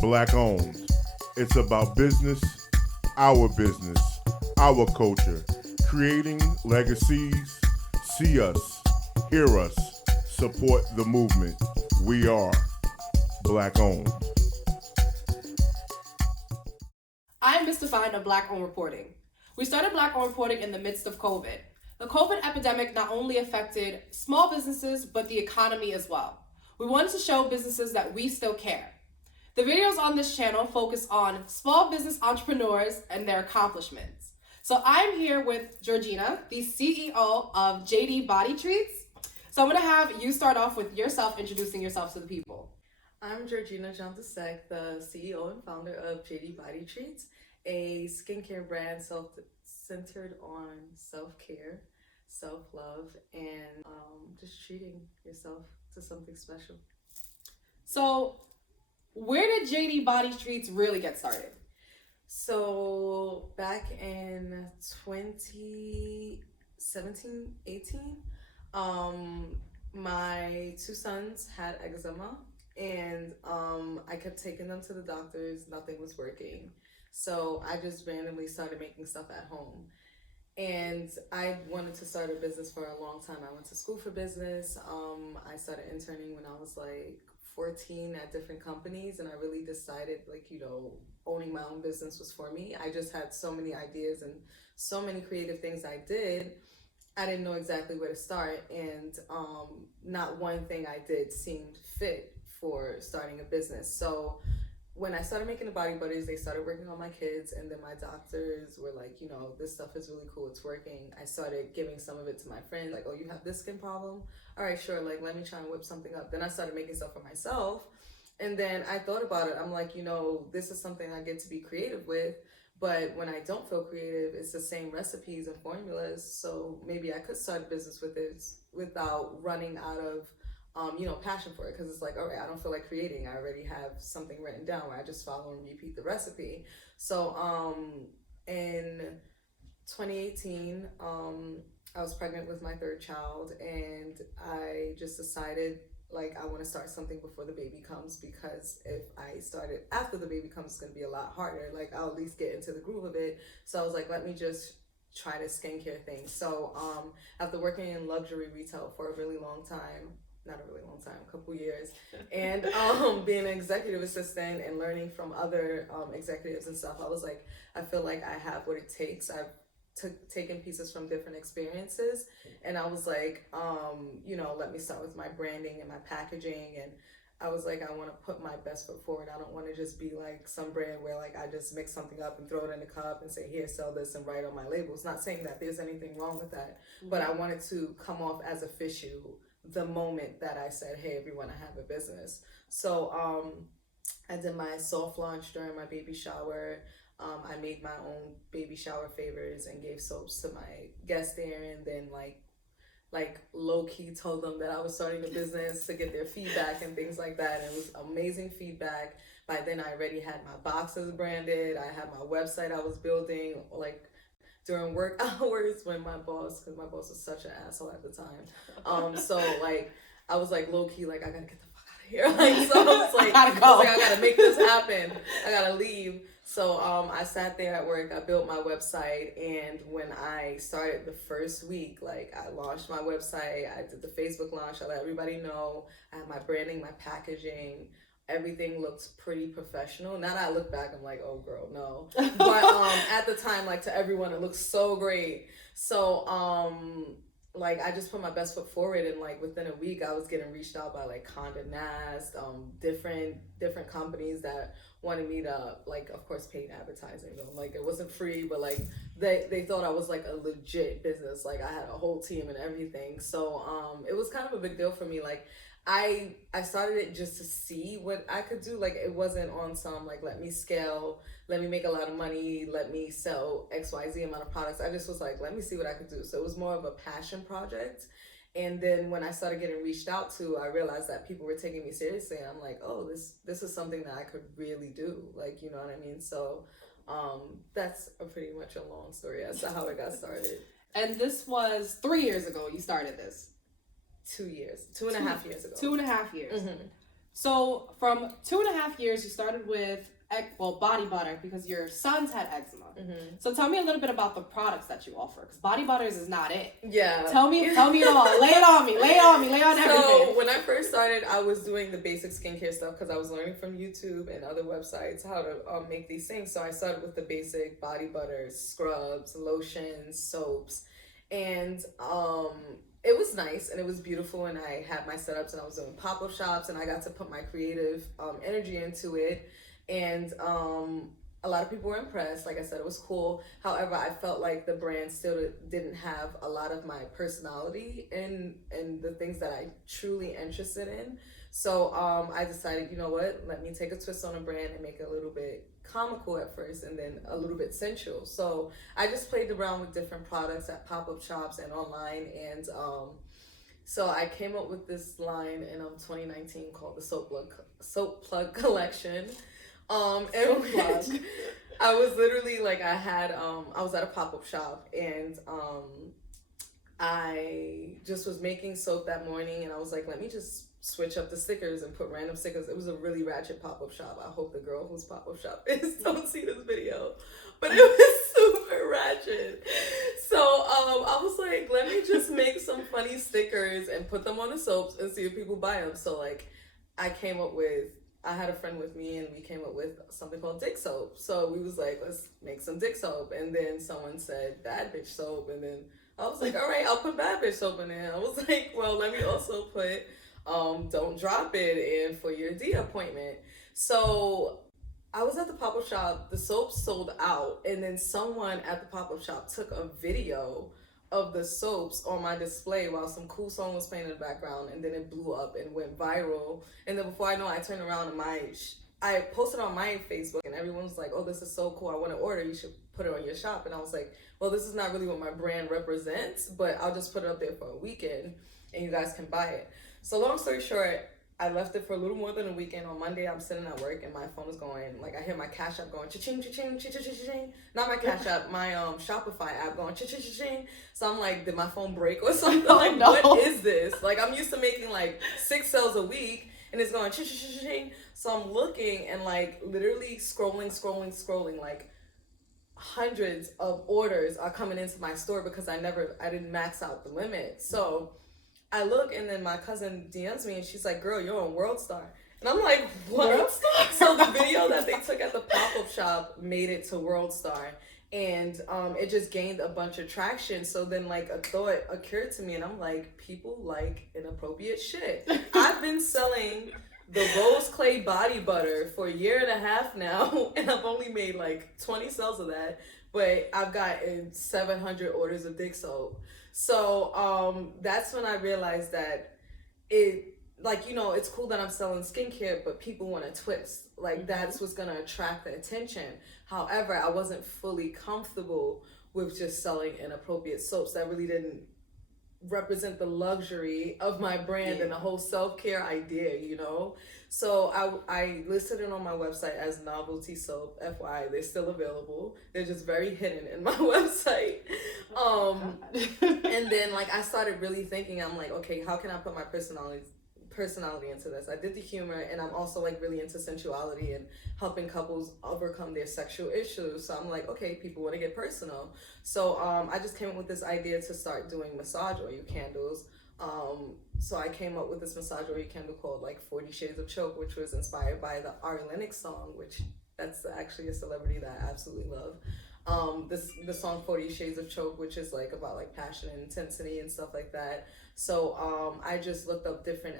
Black owned. It's about business, our culture, creating legacies. See us, hear us, support the movement. We are Black owned. I'm mystifying of Black owned reporting. We started Black owned reporting in the midst of COVID. The COVID epidemic not only affected small businesses, but the economy as well. We wanted to show businesses that we still care. The videos on this channel focus on small business entrepreneurs and their accomplishments. So I'm here with Georgina, the CEO of JD Body Treats. So I'm gonna have you start off with yourself, introducing yourself to the people. I'm Georgina Jantasek, the CEO and founder of JD Body Treats, a skincare brand centered on self-care, self-love, and just treating yourself to something special. So where did JD Body Treats really get started? So back in 2017, 18, my two sons had eczema, and I kept taking them to the doctors. Nothing was working. So I just randomly started making stuff at home. And I wanted to start a business for a long time. I went to school for business. I started interning when I was like 14 at different companies, and I really decided, owning my own business was for me. I just had so many ideas and so many creative things I did. I didn't know exactly where to start, and not one thing I did seemed fit for starting a business. So when I started making the body butters, they started working on my kids, and then my doctors were like, this stuff is really cool, it's working. I started giving some of it to my friends, like, oh, you have this skin problem? All right, sure, let me try and whip something up. Then I started making stuff for myself, and then I thought about it. I'm like, this is something I get to be creative with, but when I don't feel creative, it's the same recipes and formulas, so maybe I could start a business with this without running out of passion for it, because it's like, all right, I don't feel like creating. I already have something written down where I just follow and repeat the recipe. So in 2018, I was pregnant with my third child, and I just decided I want to start something before the baby comes, because if I started after the baby comes, it's going to be a lot harder. I'll at least get into the groove of it. So I was like, let me just try this skincare thing. So after working in luxury retail for a really long time, not a really long time, a couple years, and being an executive assistant and learning from other executives and stuff, I was like, I feel like I have what it takes. I've taken pieces from different experiences, and I was like, let me start with my branding and my packaging, and I was like, I want to put my best foot forward. I don't want to just be like some brand where I just mix something up and throw it in a cup and say, here, sell this, and write on my labels. Not saying that there's anything wrong with that, but I wanted to come off as official the moment that I said, hey, everyone, I have a business. So I did my soft launch during my baby shower. I made my own baby shower favors and gave soaps to my guests there, and then low-key told them that I was starting a business to get their feedback and things like that. And it was amazing feedback. By then I already had my boxes branded. I had my website I was building during work hours when because my boss was such an asshole at the time. So I was low-key, I gotta get the fuck out of here. So I was I gotta make this happen. I gotta leave. So I sat there at work, I built my website, and when I started the first week, I launched my website, I did the Facebook launch, I let everybody know, I had my branding, my packaging, everything looked pretty professional. Now that I look back, I'm like, oh girl, no. But at the time, to everyone, it looked so great. So I just put my best foot forward, and within a week I was getting reached out by Condé Nast, different companies that wanted me to of course paid advertising them. It wasn't free, but they thought I was a legit business. I had a whole team and everything. So it was kind of a big deal for me. I started it just to see what I could do. It wasn't on some let me scale, let me make a lot of money, let me sell XYZ amount of products. I just was let me see what I could do. So it was more of a passion project. And then when I started getting reached out to, I realized that people were taking me seriously. And I'm like, oh, this is something that I could really do. You know what I mean? So that's pretty much a long story as to how it got started. And this was 3 years ago you started this? 2 years. 2.5 years ago. 2.5 years. Mm-hmm. So from 2.5 years, you started with body butter because your sons had eczema. Mm-hmm. So tell me a little bit about the products that you offer, because body butters is not it. Yeah. Tell me it all. Lay it on me. Lay on everything. So when I first started, I was doing the basic skincare stuff because I was learning from YouTube and other websites how to make these things. So I started with the basic body butters, scrubs, lotions, soaps, and it was nice and it was beautiful. And I had my setups and I was doing pop-up shops and I got to put my creative energy into it. And a lot of people were impressed. Like I said, it was cool. However, I felt like the brand still didn't have a lot of my personality in the things that I truly interested in. So I decided, you know what, let me take a twist on a brand and make it a little bit comical at first and then a little bit sensual. So I just played around with different products at pop-up shops and online. And so I came up with this line in 2019 called the Soap Plug Collection. And I was literally like, I was at a pop-up shop and I just was making soap that morning and I was like, let me just switch up the stickers and put random stickers. It was a really ratchet pop-up shop. I hope the girl whose pop-up shop is don't see this video, but it was super ratchet. So I was like, let me just make some funny stickers and put them on the soaps and see if people buy them. So like I had a friend with me and we came up with something called dick soap. So we was like, let's make some dick soap. And then someone said bad bitch soap. And then I was like, all right, I'll put bad bitch soap in there. I was like, well, let me also put don't drop it in for your D appointment. So I was at the pop-up shop, the soap sold out. And then someone at the pop-up shop took a video of the soaps on my display while some cool song was playing in the background, and then it blew up and went viral. And then before I know it, I turned around and I posted on my Facebook and everyone was like, oh, this is so cool, I want to order, you should put it on your shop. And I was like, well, this is not really what my brand represents, but I'll just put it up there for a weekend and you guys can buy it. So long story short, I left it for a little more than a weekend. On Monday, I'm sitting at work and my phone is going, like I hear my Cash App going, cha-ching, cha-ching, cha-ching, cha-ching. Not my Cash App, my Shopify app going, cha-ching, cha-ching. So I'm like, did my phone break or something? Like, no. What is this? Like, I'm used to making like 6 sales a week and it's going, cha-ching, cha-ching. So I'm looking and like literally scrolling, like hundreds of orders are coming into my store because I didn't max out the limit. So I look and then my cousin DMs me and she's like, girl, you're on World Star. And I'm like, what? World Star? So the video that they took at the pop-up shop made it to World Star. And it just gained a bunch of traction. So then like a thought occurred to me and I'm like, people like inappropriate shit. I've been selling the rose clay body butter for 1.5 years now. And I've only made like 20 sales of that. But I've gotten 700 orders of dick soap. So that's when I realized that it's cool that I'm selling skincare, but people want a twist. Like, that's what's going to attract the attention. However, I wasn't fully comfortable with just selling inappropriate soaps. That really didn't represent the luxury of my brand and the whole self-care idea, you know? So I listed it on my website as novelty soap. FYI, they're still available. They're just very hidden in my website. And then like I started really thinking, I'm like, okay, how can I put my personality into this? I did the humor and I'm also like really into sensuality and helping couples overcome their sexual issues. So I'm like, okay, people want to get personal. So I just came up with this idea to start doing massage oil candles. So I came up with this massage oil candle called like 40 Shades of Choke, which was inspired by the Ari Lennox song, which that's actually a celebrity that I absolutely love. The song 40 Shades of Choke, which is like about like passion and intensity and stuff like that. So I just looked up different